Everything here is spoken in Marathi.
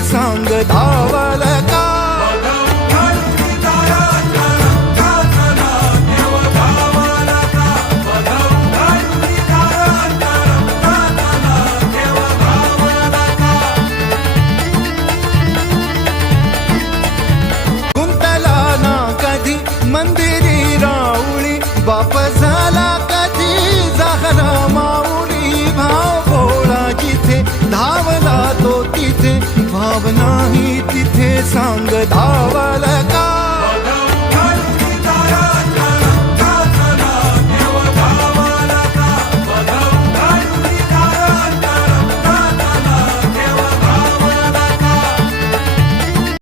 सांग धावल का. गुंतला ना कधी मंदिरी राऊळी, बाप झाला कधी जाहरा माऊली. भाव भोळा जिथे धावला तो तिथे, भाव नाही तिथे सांग धाव.